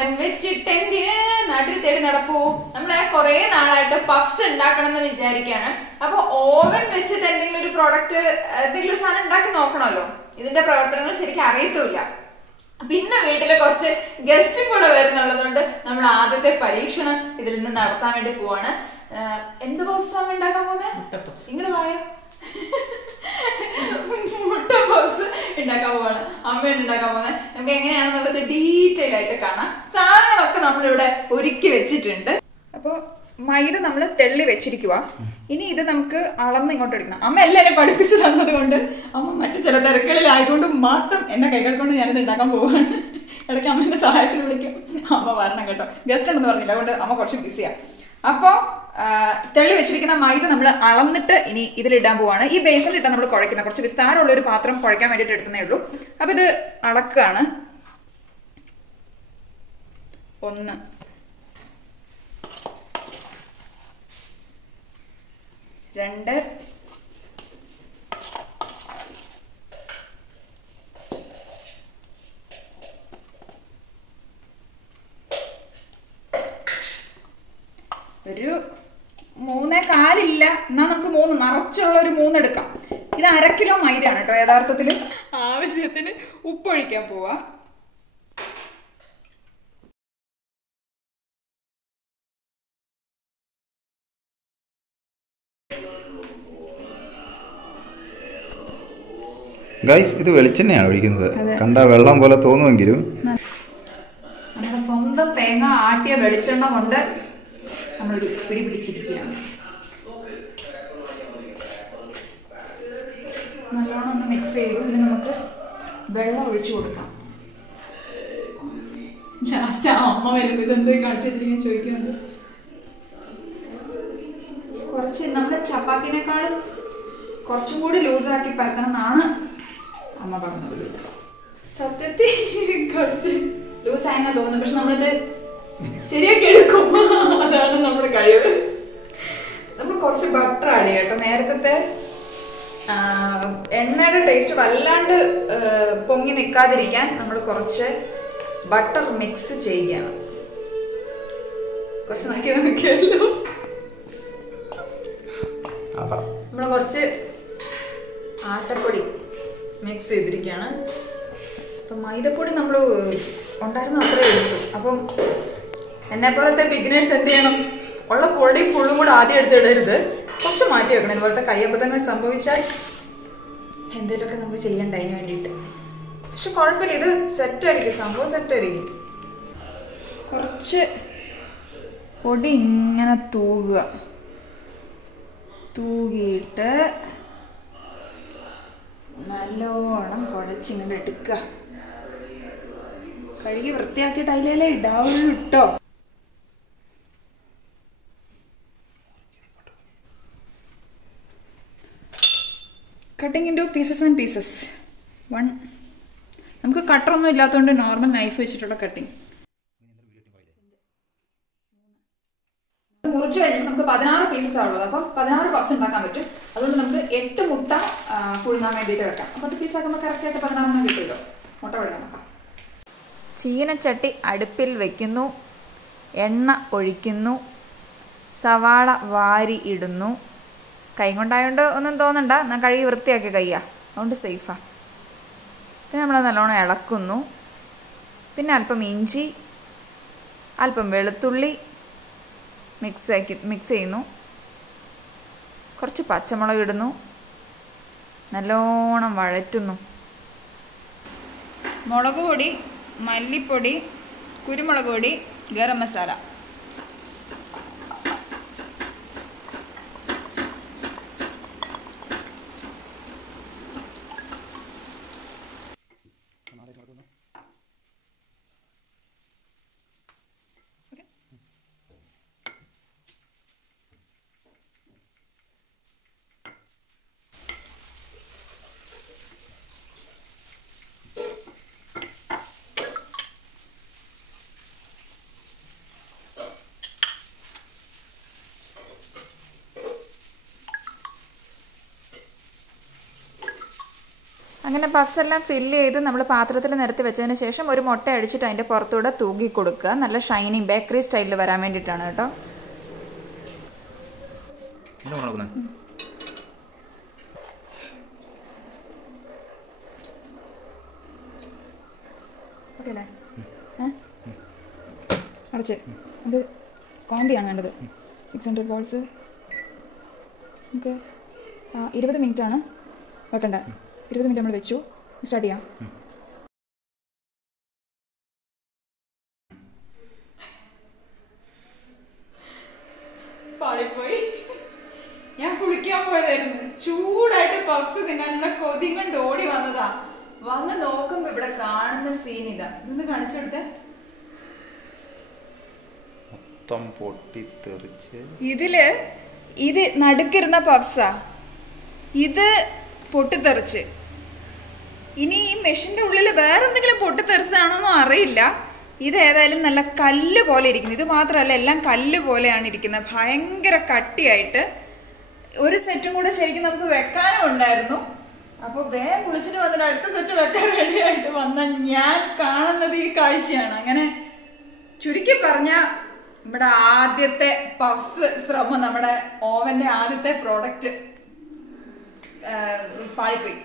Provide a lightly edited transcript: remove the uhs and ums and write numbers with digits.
Oven വെച്ചിട്ടെന്തിന് നാട്ടിൽ തേടി നടപ്പൂ. നമ്മള് കുറെ നാളായിട്ട് പഫ്സ് ഉണ്ടാക്കണം എന്ന് വിചാരിക്കാണ്. അപ്പൊ ഓവൻ വെച്ചിട്ട് എന്തെങ്കിലും ഒരു പ്രോഡക്റ്റ്, എന്തെങ്കിലും ഒരു സാധനം ഉണ്ടാക്കി നോക്കണമല്ലോ. ഇതിന്റെ പ്രവർത്തനങ്ങൾ ശരിക്കും അറിയത്തില്ല. പിന്നെ വീട്ടില് കുറച്ച് ഗസ്റ്റും കൂടെ വരുന്നുള്ളതുകൊണ്ട് നമ്മൾ ആദ്യത്തെ പരീക്ഷണം ഇതിൽ നിന്ന് നടത്താൻ വേണ്ടി പോവാണ്. എന്ത് പഫ്സാണ് ഉണ്ടാക്കാൻ പോകുന്നത്? ഇങ്ങോട്ട് വായോ. മുട്ട പഫ്സ് ഉണ്ടാക്കാൻ പോവാണ്. അമ്മയാണ് ഉണ്ടാക്കാൻ പോകുന്നത്. നമുക്ക് എങ്ങനെയാണെന്നുള്ളത് ഡീറ്റെയിൽ ആയിട്ട് കാണാം. സാധനങ്ങളൊക്കെ നമ്മളിവിടെ ഒരുക്കി വെച്ചിട്ടുണ്ട്. അപ്പൊ മൈദ നമ്മൾ തെള്ളി വെച്ചിരിക്കുക. ഇനി ഇത് നമുക്ക് അളന്ന് ഇങ്ങോട്ട് എടുക്കണം. അമ്മ എല്ലാവരും പഠിപ്പിച്ചു തന്നത് കൊണ്ട് അമ്മ മറ്റു ചില തിരക്കുകളിലായതുകൊണ്ട് മാത്രം എന്നെ കൈകൾ കൊണ്ട് ഞാനിത് ഉണ്ടാക്കാൻ പോവാണ്. ഇടയ്ക്ക് അമ്മേന്റെ സഹായത്തിന് വിളിക്കും. അമ്മ വരണം കേട്ടോ, ഗസ്റ്റ് ഉണ്ടെന്ന് പറഞ്ഞില്ല, അതുകൊണ്ട് അമ്മ കുറച്ച് ബിസിയാ. അപ്പൊ തെള്ളി വെച്ചിരിക്കുന്ന മൈദ നമ്മൾ അളന്നിട്ട് ഇനി ഇതിലിടാൻ പോവാണ്. ഈ ബേസിലിട്ടാണ് നമ്മൾ കുഴക്കുന്നത്. കുറച്ച് വിസ്താരമുള്ള ഒരു പാത്രം കുഴക്കാൻ വേണ്ടിയിട്ട് എടുത്തേ ഉള്ളൂ. അപ്പൊ ഇത് അളക്കാണ്. 1 2 ഒരു 3.25 ഇല്ല, എന്നാ നമുക്ക് 3 നിറച്ചുള്ള ഒരു 3 എടുക്കാം. ഇത് 1/2 കിലോ മൈദയാണ് കേട്ടോ യഥാർത്ഥത്തില്. ആവശ്യത്തിന് ഉപ്പൊഴിക്കാൻ പോവാ. ഗൈസ്, ഇത് വെളിച്ചെണ്ണയാണ് ഒഴിക്കുന്നത്. കണ്ട വെള്ളം പോലെ തോന്നുമെങ്കിലും നമ്മുടെ സ്വന്തം തേങ്ങ ആട്ടിയ വെളിച്ചെണ്ണ കൊണ്ട് നമ്മളൊരു പിടി പിടിച്ചിരിക്കുകയാണ്. നല്ലോണം ഒന്ന് മിക്സ് ചെയ്തു. ഇതിന് നമുക്ക് വെള്ളം ഒഴിച്ചു കൊടുക്കാം. ലാസ്റ്റ് ആ അമ്മ വരുമ്പോൾ ഇതെന്തോ കാണിച്ചു വെച്ചിരിക്കാൻ ചോദിക്കുന്നത്. കുറച്ച് നമ്മുടെ ചപ്പാത്തിനേക്കാളും കുറച്ചും കൂടി ലൂസാക്കി പരത്തണം എന്നാണ് അമ്മ പറഞ്ഞത്. സത്യത്തിൽ കുറച്ച് ലൂസായെന്നാ തോന്നുന്നു, പക്ഷെ നമ്മളിത് ശരിയാക്കി എടുക്കും. അതാണ് നമ്മുടെ കഴിവ്. നമ്മൾ കുറച്ച് ബട്ടർ ആഡ് ചെയ്യാം കേട്ടോ. നേരത്തെ എണ്ണയുടെ ടേസ്റ്റ് വല്ലാണ്ട് പൊങ്ങി നിൽക്കാതിരിക്കാൻ നമ്മൾ കുറച്ച് ബട്ടർ മിക്സ് ചെയ്യുകയാണ്. കുറച്ച് നോക്കി നോക്കിയല്ലോ. നമ്മൾ കുറച്ച് ആട്ടപ്പൊടി മിക്സ് ചെയ്തിരിക്കുകയാണ്. അപ്പം മൈദപ്പൊടി നമ്മൾ ഉണ്ടായിരുന്ന അത്രേ എടുത്തു. അപ്പം എന്നെപ്പോലത്തെ ബിഗിനേഴ്സ് എന്ത് ചെയ്യണം? ഉള്ള പൊടി ഫുള്ളും കൂടെ ആദ്യം എടുത്തിടരുത്, കുറച്ച് മാറ്റി വെക്കണം. ഇതുപോലത്തെ കയ്യബദ്ധങ്ങൾ സംഭവിച്ചാൽ എന്തെങ്കിലുമൊക്കെ നമ്മൾ ചെയ്യണ്ട അതിന് വേണ്ടിയിട്ട്. പക്ഷെ കുഴപ്പമില്ല, ഇത് സെറ്റായിരിക്കും, സംഭവം സെറ്റായിരിക്കും. കുറച്ച് പൊടി ഇങ്ങനെ തൂകിയിട്ട് നല്ലോണം കുഴച്ചിങ്ങനെ എടുക്കുക. കഴുകി വൃത്തിയാക്കിയിട്ട് അതിലേ ഇടാവുള്ളൂ ഇട്ടോ. Cutting into pieces and pieces. നമുക്ക് കട്ടറൊന്നും ഇല്ലാത്തതുകൊണ്ട് നോർമൽ നൈഫ് വെച്ചിട്ടുള്ള കട്ടിങ്. മുറിച്ച് കഴിഞ്ഞാൽ നമുക്ക് 16 പീസസ് ആണുള്ളത്. അപ്പം 16 പഫ്സ് ഉണ്ടാക്കാൻ പറ്റും. അതുകൊണ്ട് നമുക്ക് 8 മുട്ട പുഴുങ്ങാൻ വേണ്ടിയിട്ട് വെക്കാം. അപ്പം 10 പീസാക്കുമ്പോൾ കറക്റ്റായിട്ട് 16 കിട്ടുമല്ലോ. മുട്ട പുഴുങ്ങാൻ വെക്കാം. ചീനച്ചട്ടി അടുപ്പിൽ വയ്ക്കുന്നു. എണ്ണ ഒഴിക്കുന്നു. സവാള വാരി ഇടുന്നു. കൈ കൊണ്ടായതുകൊണ്ട് ഒന്നും തോന്നണ്ട, ഞാൻ കഴുകി വൃത്തിയാക്കിയ കയ്യാ, അതുകൊണ്ട് സേഫാ. പിന്നെ നമ്മൾ നല്ലോണം ഇളക്കുന്നു. പിന്നെ അല്പം ഇഞ്ചി, അല്പം വെളുത്തുള്ളി മിക്സ് ചെയ്യുന്നു. കുറച്ച് പച്ചമുളക് ഇടുന്നു. നല്ലോണം വഴറ്റുന്നു. മുളക് പൊടി, മല്ലിപ്പൊടി, കുരുമുളക് പൊടി, ഗരം മസാല. അങ്ങനെ പഫ്സ് എല്ലാം ഫില്ല് ചെയ്ത് നമ്മൾ പാത്രത്തിൽ നിരത്തി വെച്ചതിന് ശേഷം ഒരു മുട്ട അടിച്ചിട്ട് അതിൻ്റെ പുറത്തൂടെ തൂക്കി കൊടുക്കുക. നല്ല ഷൈനിങ് ബേക്കറി സ്റ്റൈലിൽ വരാൻ വേണ്ടിയിട്ടാണ് കേട്ടോ. ഓക്കെ അല്ലേ? അടച്ച് അത് കോമ്പിയാണ് വേണ്ടത്. 600 വാട്ട്സ്. നമുക്ക് 20 മിനിറ്റ് ആണ് വെക്കണ്ട. 20 മിനിറ്റ് നമ്മൾ വെച്ചു. സ്റ്റാർട്ട് ചെയ്യാം. പാളിപ്പോയി. ഞാൻ കുളിക്കാൻ പോയതായിരുന്നു. ചൂടായിട്ട് പഫ്സ് തിന്നാനുള്ള കൊതി കൊണ്ട് ഓടി വന്നതാ. വന്ന് നോക്കുമ്പോ ഇവിടെ കാണുന്ന സീൻ ഇതാ. ഇതൊന്ന് കാണിച്ചെടുത്തേ. ഇത് നടുക്കിരുന്ന പഫ്സാ, ഇത് പൊട്ടിത്തെറിച്ച്. ഇനി ഈ മെഷീന്റെ ഉള്ളിൽ വേറെ എന്തെങ്കിലും പൊട്ടിത്തെറിച്ചാണോന്നും അറിയില്ല. ഇത് ഏതായാലും നല്ല കല്ല് പോലെ ഇരിക്കുന്നു. ഇത് മാത്രമല്ല, എല്ലാം കല്ല് പോലെയാണ് ഇരിക്കുന്നത്. ഭയങ്കര കട്ടിയായിട്ട്. ഒരു സെറ്റും കൂടെ ശരിക്കും നമുക്ക് വെക്കാനും ഉണ്ടായിരുന്നു. അപ്പൊ വേഗം കുളിച്ചിട്ട് വന്നിട്ട് അടുത്ത സെറ്റ് വെക്കാൻ റെഡിയായിട്ട് വന്ന ഞാൻ കാണുന്നത് ഈ കാഴ്ചയാണ്. അങ്ങനെ ചുരുക്കി പറഞ്ഞ നമ്മുടെ ആദ്യത്തെ പഫ്സ് ശ്രമം, നമ്മുടെ ഓവന്റെ ആദ്യത്തെ പ്രോഡക്റ്റ് പാളിപ്പോയി.